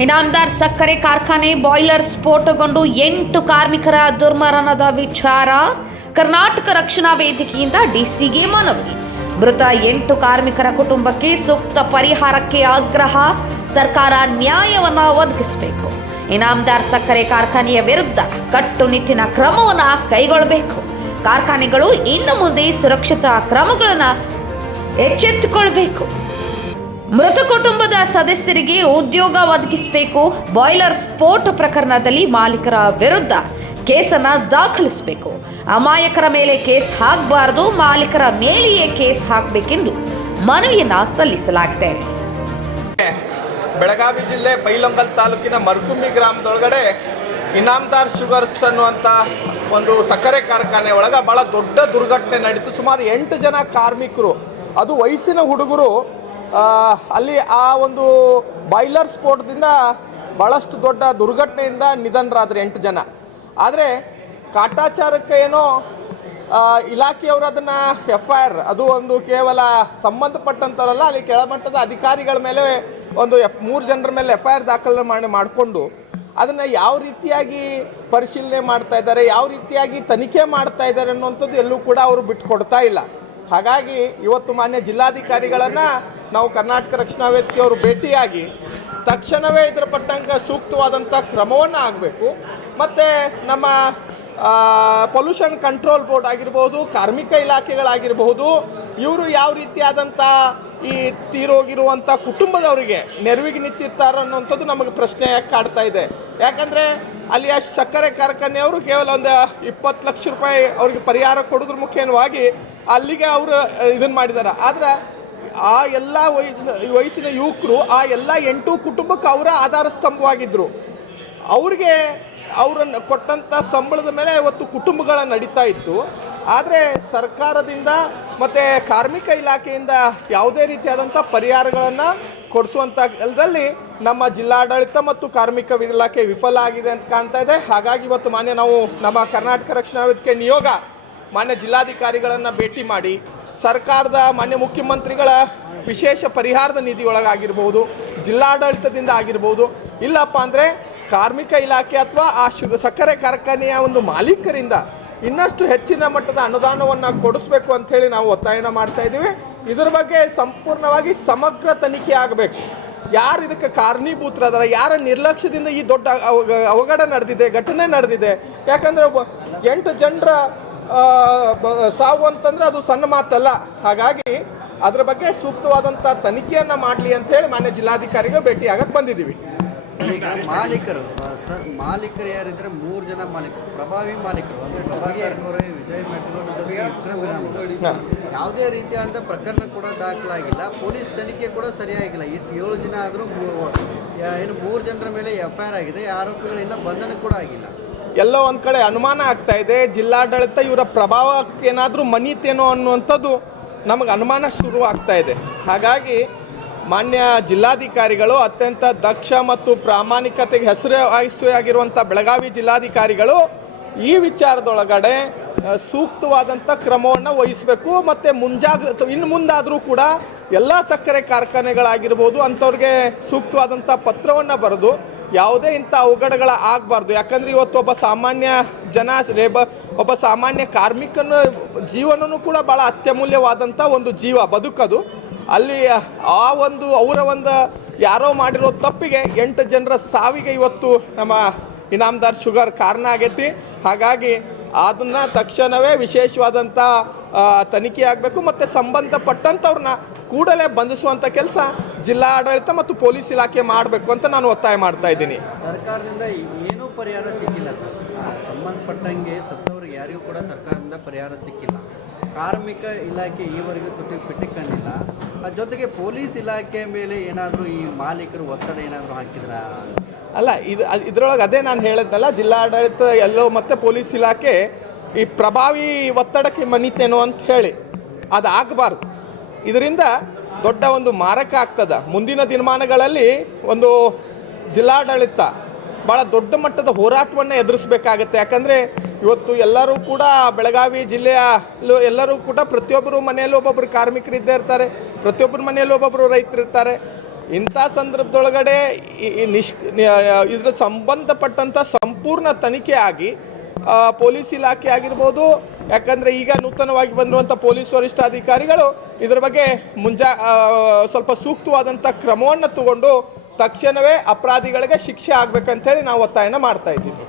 ಇನಾಮದಾರ್ ಸಕ್ಕರೆ ಕಾರ್ಖಾನೆ ಬಾಯ್ಲರ್ ಸ್ಫೋಟಗೊಂಡು 8 ಕಾರ್ಮಿಕರ ದುರ್ಮರಣದ ವಿಚಾರ ಕರ್ನಾಟಕ ರಕ್ಷಣಾ ವೇದಿಕೆಯಿಂದ ಡಿಸಿಗೆ ಮನವಿ. ಮೃತ 8 ಕಾರ್ಮಿಕರ ಕುಟುಂಬಕ್ಕೆ ಸೂಕ್ತ ಪರಿಹಾರಕ್ಕೆ ಆಗ್ರಹ. ಸರ್ಕಾರ ನ್ಯಾಯವನ್ನು ಒದಗಿಸಬೇಕು. ಇನಾಮದಾರ್ ಸಕ್ಕರೆ ಕಾರ್ಖಾನೆಯ ವಿರುದ್ಧ ಕಟ್ಟುನಿಟ್ಟಿನ ಕ್ರಮವನ್ನು ಕೈಗೊಳ್ಳಬೇಕು. ಕಾರ್ಖಾನೆಗಳು ಇನ್ನು ಮುಂದೆ ಸುರಕ್ಷತಾ ಕ್ರಮಗಳನ್ನು ಎಚ್ಚೆತ್ತುಕೊಳ್ಳಬೇಕು. ಮೃತ ಕುಟುಂಬದ ಸದಸ್ಯರಿಗೆ ಉದ್ಯೋಗ ಒದಗಿಸಬೇಕು. ಬಾಯ್ಲರ್ ಸ್ಫೋಟ ಪ್ರಕರಣದಲ್ಲಿ ಮಾಲೀಕರ ವಿರುದ್ಧ ಕೇಸನ್ನು ದಾಖಲಿಸಬೇಕು. ಅಮಾಯಕರ ಮೇಲೆ ಕೇಸ್ ಹಾಕಬಾರದು, ಮಾಲೀಕರ ಮೇಲೆಯೇ ಕೇಸ್ ಹಾಕಬೇಕೆಂದು ಮನವಿಯನ್ನು ಸಲ್ಲಿಸಲಾಗಿದೆ. ಬೆಳಗಾವಿ ಜಿಲ್ಲೆ ಬೈಲಹೊಂಗಲ ತಾಲೂಕಿನ ಮರಕುಂಬಿ ಗ್ರಾಮದೊಳಗಡೆ ಇನಾಮದಾರ್ ಶುಗರ್ಸ್ ಅನ್ನುವಂಥ ಒಂದು ಸಕ್ಕರೆ ಕಾರ್ಖಾನೆ ಒಳಗೆ ಭಾಳ ದೊಡ್ಡ ದುರ್ಘಟನೆ ನಡೀತು. ಸುಮಾರು 8 ಜನ ಕಾರ್ಮಿಕರು, ಅದು ವಯಸ್ಸಿನ ಹುಡುಗರು, ಅಲ್ಲಿ ಆ ಒಂದು ಬಾಯ್ಲರ್ ಸ್ಫೋಟದಿಂದ ಭಾಳಷ್ಟು ದೊಡ್ಡ ದುರ್ಘಟನೆಯಿಂದ ನಿಧನರಾದ್ರು 8 ಜನ. ಆದರೆ ಕಾಟಾಚಾರಕ್ಕೆ ಏನೋ ಇಲಾಖೆಯವರು ಅದನ್ನು FIR, ಅದು ಒಂದು ಕೇವಲ ಸಂಬಂಧಪಟ್ಟಂಥವರಲ್ಲ, ಅಲ್ಲಿ ಕೆಳಮಟ್ಟದ ಅಧಿಕಾರಿಗಳ ಮೇಲೆ ಒಂದು 3 ಜನರ ಮೇಲೆ FIR ದಾಖಲೆ ಮಾಡಿಕೊಂಡು ಅದನ್ನು ಯಾವ ರೀತಿಯಾಗಿ ಪರಿಶೀಲನೆ ಮಾಡ್ತಾ ಇದ್ದಾರೆ, ಯಾವ ರೀತಿಯಾಗಿ ತನಿಖೆ ಮಾಡ್ತಾ ಇದ್ದಾರೆ ಅನ್ನುವಂಥದ್ದು ಎಲ್ಲೂ ಕೂಡ ಅವರು ಬಿಟ್ಟು ಕೊಡ್ತಾ ಇಲ್ಲ. ಹಾಗಾಗಿ ಇವತ್ತು ಮಾನ್ಯ ಜಿಲ್ಲಾಧಿಕಾರಿಗಳನ್ನು ನಾವು ಕರ್ನಾಟಕ ರಕ್ಷಣಾ ವೇದಿಕೆಯವರು ಭೇಟಿಯಾಗಿ ತಕ್ಷಣವೇ ಇದರ ಪಟ್ಟಂಗೆ ಸೂಕ್ತವಾದಂಥ ಕ್ರಮವನ್ನು ಆಗಬೇಕು. ಮತ್ತು ನಮ್ಮ ಪೊಲ್ಯೂಷನ್ ಕಂಟ್ರೋಲ್ ಬೋರ್ಡ್ ಆಗಿರ್ಬೋದು, ಕಾರ್ಮಿಕ ಇಲಾಖೆಗಳಾಗಿರ್ಬೋದು, ಇವರು ಯಾವ ರೀತಿಯಾದಂಥ ಈ ತೀರೋಗಿರುವಂಥ ಕುಟುಂಬದವರಿಗೆ ನೆರವಿಗೆ ನಿಂತಿರ್ತಾರೆ ಅನ್ನೋಂಥದ್ದು ನಮಗೆ ಪ್ರಶ್ನೆ ಕಾಡ್ತಾ ಇದೆ. ಯಾಕಂದರೆ ಅಲ್ಲಿ ಆ ಸಕ್ಕರೆ ಕಾರ್ಖಾನೆಯವರು ಕೇವಲ ಒಂದು 20 ಲಕ್ಷ ರೂಪಾಯಿ ಅವ್ರಿಗೆ ಪರಿಹಾರ ಕೊಡೋದ್ರ ಮುಖ್ಯವಾಗಿ ಅಲ್ಲಿಗೆ ಅವರು ಇದನ್ನು ಮಾಡಿದ್ದಾರೆ. ಆದರೆ ಆ ಎಲ್ಲ ವಯಸ್ಸಿನ ಯುವಕರು, ಆ ಎಲ್ಲ 8 ಕುಟುಂಬಕ್ಕೆ ಅವರ ಆಧಾರ ಸ್ತಂಭವಾಗಿದ್ದರು. ಅವ್ರಿಗೆ ಅವರನ್ನು ಕೊಟ್ಟಂಥ ಸಂಬಳದ ಮೇಲೆ ಇವತ್ತು ಕುಟುಂಬಗಳ ನಡೀತಾ ಇತ್ತು. ಆದರೆ ಸರ್ಕಾರದಿಂದ ಮತ್ತು ಕಾರ್ಮಿಕ ಇಲಾಖೆಯಿಂದ ಯಾವುದೇ ರೀತಿಯಾದಂಥ ಪರಿಹಾರಗಳನ್ನು ಕೊಡಿಸುವಂಥದ್ರಲ್ಲಿ ನಮ್ಮ ಜಿಲ್ಲಾಡಳಿತ ಮತ್ತು ಕಾರ್ಮಿಕ ಇಲಾಖೆ ವಿಫಲ ಆಗಿದೆ ಅಂತ ಕಾಣ್ತಾ ಇದೆ. ಹಾಗಾಗಿ ಇವತ್ತು ನಾವು ನಮ್ಮ ಕರ್ನಾಟಕ ರಕ್ಷಣಾ ವೇದಿಕೆ ನಿಯೋಗ ಮಾನ್ಯ ಜಿಲ್ಲಾಧಿಕಾರಿಗಳನ್ನು ಭೇಟಿ ಮಾಡಿ ಸರ್ಕಾರದ ಮಾನ್ಯ ಮುಖ್ಯಮಂತ್ರಿಗಳ ವಿಶೇಷ ಪರಿಹಾರದ ನಿಧಿಯೊಳಗಾಗಿರ್ಬೋದು, ಜಿಲ್ಲಾಡಳಿತದಿಂದ ಆಗಿರ್ಬೋದು, ಇಲ್ಲಪ್ಪ ಅಂದರೆ ಕಾರ್ಮಿಕ ಇಲಾಖೆ ಅಥವಾ ಆ ಸಕ್ಕರೆ ಕಾರ್ಖಾನೆಯ ಒಂದು ಮಾಲೀಕರಿಂದ ಇನ್ನಷ್ಟು ಹೆಚ್ಚಿನ ಮಟ್ಟದ ಅನುದಾನವನ್ನು ಕೊಡಿಸ್ಬೇಕು ಅಂಥೇಳಿ ನಾವು ಒತ್ತಾಯನ ಮಾಡ್ತಾ ಇದ್ದೀವಿ. ಇದರ ಬಗ್ಗೆ ಸಂಪೂರ್ಣವಾಗಿ ಸಮಗ್ರ ತನಿಖೆ ಆಗಬೇಕು. ಯಾರು ಇದಕ್ಕೆ ಕಾರಣೀಭೂತರಾದಾರ, ಯಾರ ನಿರ್ಲಕ್ಷ್ಯದಿಂದ ಈ ದೊಡ್ಡ ಅವಘಡ ನಡೆದಿದೆ, ಘಟನೆ ನಡೆದಿದೆ. ಯಾಕಂದರೆ 8 ಜನರ ಸಾವು ಅಂತಂದರೆ ಅದು ಸಣ್ಣ ಮಾತಲ್ಲ. ಹಾಗಾಗಿ ಅದರ ಬಗ್ಗೆ ಸೂಕ್ತವಾದಂಥ ತನಿಖೆಯನ್ನು ಮಾಡಲಿ ಅಂಥೇಳಿ ಮಾನ್ಯ ಜಿಲ್ಲಾಧಿಕಾರಿಗಳು ಭೇಟಿಯಾಗಕ್ಕೆ ಬಂದಿದ್ದೀವಿ. ಈಗ ಮಾಲೀಕರು ಯಾರಿದ್ರೆ 3 ಜನ ಮಾಲೀಕರು, ಪ್ರಭಾವಿ ಮಾಲೀಕರು ಅಂದರೆ ಪ್ರಭಾಕರ್ ಕೋರೆ, ವಿಜಯ್ ಮೆಟ್ರೋಡ್ ಜೊತೆಗೆ ಯಾವುದೇ ರೀತಿಯಾದ ಪ್ರಕರಣ ಕೂಡ ದಾಖಲಾಗಿಲ್ಲ. ಪೊಲೀಸ್ ತನಿಖೆ ಕೂಡ ಸರಿಯಾಗಿಲ್ಲ. 7 ಜನ ಆದರೂ ಇನ್ನು 3 ಜನರ ಮೇಲೆ FIR ಆಗಿದೆ. ಆರೋಪಿಗಳು ಇನ್ನೂ ಬಂಧನ ಕೂಡ ಆಗಿಲ್ಲ. ಎಲ್ಲೋ ಒಂದು ಕಡೆ ಅನುಮಾನ ಆಗ್ತಾ ಇದೆ. ಜಿಲ್ಲಾಡಳಿತ ಇವರ ಪ್ರಭಾವಕ್ಕೆ ಏನಾದರೂ ಮನೀತೇನೋ ಅನ್ನುವಂಥದ್ದು ನಮಗೆ ಅನುಮಾನ ಶುರು ಆಗ್ತಾ ಇದೆ. ಹಾಗಾಗಿ ಮಾನ್ಯ ಜಿಲ್ಲಾಧಿಕಾರಿಗಳು ಅತ್ಯಂತ ದಕ್ಷ ಮತ್ತು ಪ್ರಾಮಾಣಿಕತೆಗೆ ಹೆಸರುವಾಸಿಯಾಗಿರುವಂಥ ಬೆಳಗಾವಿ ಜಿಲ್ಲಾಧಿಕಾರಿಗಳು ಈ ವಿಚಾರದೊಳಗಡೆ ಸೂಕ್ತವಾದಂಥ ಕ್ರಮವನ್ನು ವಹಿಸಬೇಕು. ಮತ್ತು ಇನ್ನು ಮುಂದಾದರೂ ಕೂಡ ಎಲ್ಲ ಸಕ್ಕರೆ ಕಾರ್ಖಾನೆಗಳಾಗಿರ್ಬೋದು ಅಂಥವ್ರಿಗೆ ಸೂಕ್ತವಾದಂಥ ಪತ್ರವನ್ನು ಬರೆದು ಯಾವುದೇ ಇಂಥ ಅವಘಡಗಳ ಆಗಬಾರ್ದು. ಯಾಕಂದರೆ ಇವತ್ತು ಒಬ್ಬ ಸಾಮಾನ್ಯ ಒಬ್ಬ ಸಾಮಾನ್ಯ ಕಾರ್ಮಿಕನ ಜೀವನವೂ ಕೂಡ ಭಾಳ ಅತ್ಯಮೂಲ್ಯವಾದಂಥ ಒಂದು ಜೀವ ಬದುಕದು. ಅಲ್ಲಿ ಅವರ ಒಂದು ಯಾರೋ ಮಾಡಿರೋ ತಪ್ಪಿಗೆ 8 ಜನರ ಸಾವಿಗೆ ಇವತ್ತು ನಮ್ಮ ಇನಾಮದಾರ್ ಶುಗರ್ ಕಾರಣ ಆಗೈತಿ. ಹಾಗಾಗಿ ಅದನ್ನು ತಕ್ಷಣವೇ ವಿಶೇಷವಾದಂಥ ತನಿಖೆ ಆಗಬೇಕು ಮತ್ತು ಸಂಬಂಧಪಟ್ಟಂಥವ್ರನ್ನ ಕೂಡಲೇ ಬಂಧಿಸುವಂಥ ಕೆಲಸ ಜಿಲ್ಲಾಡಳಿತ ಮತ್ತು ಪೊಲೀಸ್ ಇಲಾಖೆ ಮಾಡಬೇಕು ಅಂತ ನಾನು ಒತ್ತಾಯ ಮಾಡ್ತಾ ಇದ್ದೀನಿ. ಸರ್ಕಾರದಿಂದ ಏನೂ ಪರಿಹಾರ ಸಿಕ್ಕಿಲ್ಲ ಸರ್. ಸಂಬಂಧಪಟ್ಟಂಗೆ ಸತ್ತವ್ರಿಗೆ ಯಾರಿಗೂ ಕೂಡ ಸರ್ಕಾರದಿಂದ ಪರಿಹಾರ ಸಿಕ್ಕಿಲ್ಲ. ಕಾರ್ಮಿಕ ಇಲಾಖೆ ಈವರೆಗೂ ಪಿಟ್ಟಿಕೊಂಡಿಲ್ಲ. ಜೊತೆಗೆ ಪೊಲೀಸ್ ಇಲಾಖೆ ಮೇಲೆ ಏನಾದರೂ ಈ ಮಾಲೀಕರು ಒತ್ತಡ ಏನಾದರೂ ಹಾಕಿದ್ರ? ಅಲ್ಲ, ಇದರೊಳಗೆ ಅದೇ ನಾನು ಹೇಳಿದ್ನಲ್ಲ, ಜಿಲ್ಲಾಡಳಿತ ಎಲ್ಲೋ ಮತ್ತು ಪೊಲೀಸ್ ಇಲಾಖೆ ಈ ಪ್ರಭಾವಿ ಒತ್ತಡಕ್ಕೆ ಮನಿತೇನೋ ಅಂತ ಹೇಳಿ ಅದು ಆಗಬಾರ್ದು. ಇದರಿಂದ ದೊಡ್ಡ ಒಂದು ಮಾರಕ ಆಗ್ತದೆ. ಮುಂದಿನ ದಿನಮಾನಗಳಲ್ಲಿ ಒಂದು ಜಿಲ್ಲಾಡಳಿತ ಭಾಳ ದೊಡ್ಡ ಮಟ್ಟದ ಹೋರಾಟವನ್ನು ಎದುರಿಸಬೇಕಾಗತ್ತೆ. ಯಾಕಂದರೆ ಇವತ್ತು ಎಲ್ಲರೂ ಕೂಡ ಬೆಳಗಾವಿ ಜಿಲ್ಲೆಯ ಎಲ್ಲರೂ ಕೂಡ ಪ್ರತಿಯೊಬ್ಬರು ಮನೆಯಲ್ಲೂ ಒಬ್ಬೊಬ್ಬರು ಕಾರ್ಮಿಕರು ಇದ್ದೇ ಇರ್ತಾರೆ, ಪ್ರತಿಯೊಬ್ಬರ ಮನೆಯಲ್ಲೂ ಒಬ್ಬೊಬ್ಬರು ರೈತರಿರ್ತಾರೆ. ಇಂಥ ಸಂದರ್ಭದೊಳಗಡೆ ಇದ್ರ ಸಂಬಂಧಪಟ್ಟಂಥ ಸಂಪೂರ್ಣ ತನಿಖೆ ಆಗಿ ಪೊಲೀಸ್ ಇಲಾಖೆ ಆಗಿರ್ಬೋದು, ಯಾಕಂದರೆ ಈಗ ನೂತನವಾಗಿ ಬಂದಿರುವಂಥ ಪೊಲೀಸ್ ವರಿಷ್ಠಾಧಿಕಾರಿಗಳು ಇದರ ಬಗ್ಗೆ ಸ್ವಲ್ಪ ಸೂಕ್ತವಾದಂಥ ಕ್ರಮವನ್ನು ತಗೊಂಡು ತಕ್ಷಣವೇ ಅಪರಾಧಿಗಳಿಗೆ ಶಿಕ್ಷೆ ಆಗಬೇಕಂತೇಳಿ ನಾವು ಒತ್ತಾಯನ ಮಾಡ್ತಾ ಇದ್ದೀವಿ.